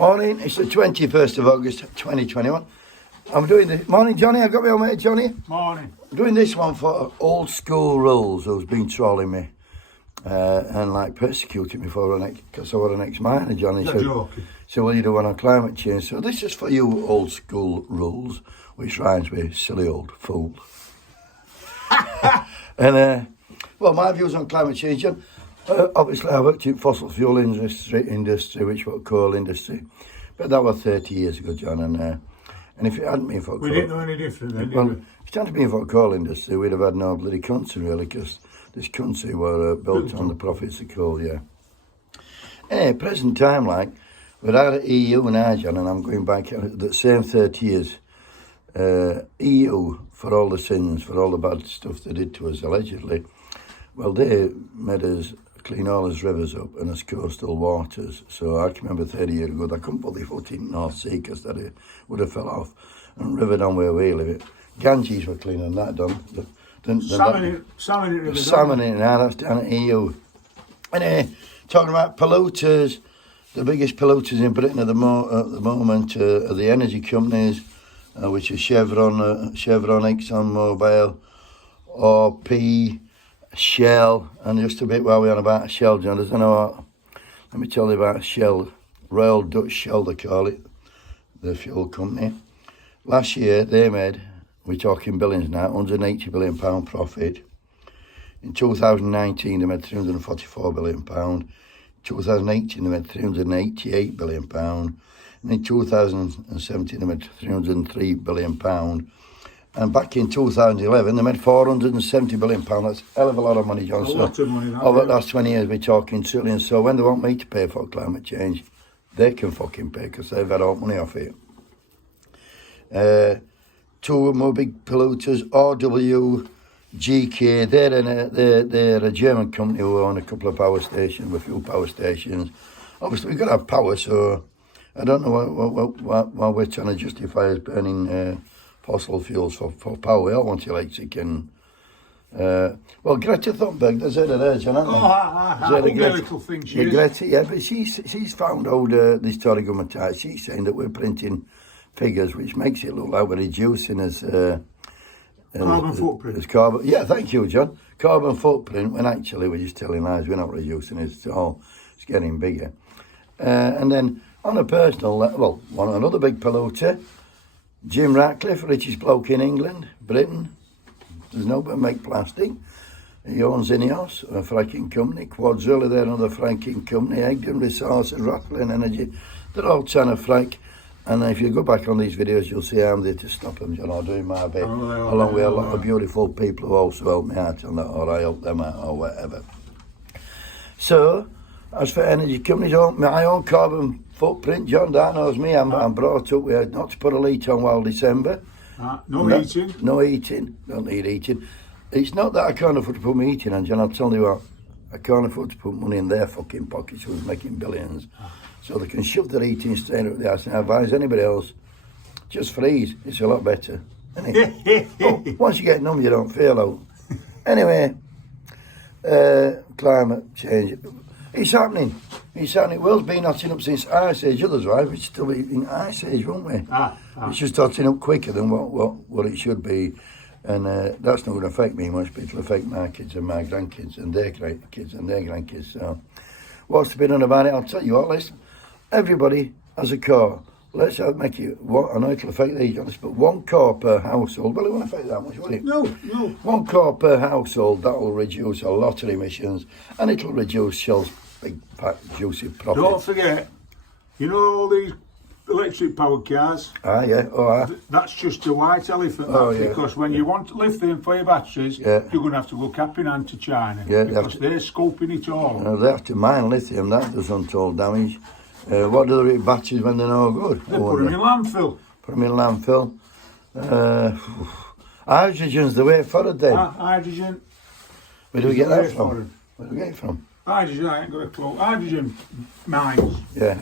Morning, it's the 21st of August 2021. I'm doing this. Morning, Johnny. I've got my old mate, Johnny. Morning. I'm doing this one for old school rules who's been trolling me and like persecuting me for because I was an ex-miner, Johnny. So what do you do on climate change? So this is for you old school rules, which rhymes with silly old fool. And well, my views on climate change, John. Obviously, I worked in fossil fuel industry, which was coal industry, but that was 30 years ago, John. And if it hadn't been for we didn't know any different then, well, did we? if it hadn't been for coal industry, we'd have had no bloody country, really, because this country were built on the profits of coal, yeah. Anyway, present time, like, we're out of EU now, John, and I'm going back the same 30 years. EU, for all the sins, for all the bad stuff they did to us, allegedly, well, they made us clean all his rivers up and his coastal waters. So I can remember 30 years ago, they couldn't put their foot in North Sea because they would have fell off. And river down where we live, Ganges were cleaning that done. Salmon in now, that's down at EU. Anyway, talking about polluters, the biggest polluters in Britain at the moment are the energy companies, which are Chevron, ExxonMobil, OP, Shell, and just a bit while we're on about Shell, John, doesn't know what? Let me tell you about Shell, Royal Dutch Shell they call it, the fuel company. Last year they made, we're talking billions now, £180 billion profit. In 2019 they made £344 billion. In 2018 they made £388 billion. And in 2017 they made £303 billion. And back in 2011, they made £470 billion. That's a hell of a lot of money, John. A lot of money, that, over the last 20 years, we're talking trillions. So when they want me to pay for climate change, they can fucking pay because they've had all money off it. Two more big polluters, RWGK. They're a German company who own a couple of power stations, a few power stations. Obviously, we've got to have power, so I don't know why we're trying to justify us burning fossil fuels for power. We all want electric and well, Greta Thunberg, there's heard of her, John, haven't they? Little thing she is. Greta, yeah, but she's found out the Tory government. She's saying that we're printing figures which makes it look like we're reducing as carbon footprint. As carbon, yeah, thank you, John. Carbon footprint, when actually we're just telling lies. We're not reducing it at all. It's getting bigger. And then on a personal level, another big polluter, Jim Ratcliffe, richest bloke in England, Britain. There's nobody make plastic. He owns Ineos, a fracking company. Quadzilla, they're another fracking company. Egdon Resources, Rattling Energy. They're all trying to frack. And if you go back on these videos, you'll see I'm there to stop them, John. I'm doing my bit, along with a lot of beautiful people who also help me out on that, or I help them out, or whatever. So, as for energy companies, my own carbon footprint, John, that knows me. I'm brought up with not to put a light on while December. No eating. No eating. Don't need eating. It's not that I can't afford to put my eating on, John. I'll tell you what. I can't afford to put money in their fucking pockets who's making billions. So they can shove their eating straight up the arse. And I advise anybody else, just freeze. It's a lot better. Once you get numb, you don't feel out. Anyway, climate change. It's happening. It's happening. World's been hotting up since Ice Age. Otherwise, we'd still be in Ice Age, won't we? It's just hotting up quicker than what it should be. And that's not going to affect me much, but it'll affect my kids and my grandkids and their kids and their grandkids. So, what's to be done about it? I'll tell you what, listen. Everybody has a car. Let's make it, I know it'll affect these, but one car per household. Well, it won't affect that much, will it? No. One car per household, that will reduce a lot of emissions, and it'll reduce Shell's big, fat, juicy profit. Don't forget, you know all these electric powered cars? Yeah. That's just a white elephant, because when you want lithium for your batteries, you're going to have to go cap in hand to China, because they're scoping it all. They have to mine lithium, that does untold damage. What do they do with batteries when they're no good? They put them in landfill. Hydrogen's the way forward then. Hydrogen. Where do we get that from? Hydrogen, I ain't got a clue. Hydrogen mines. Yeah.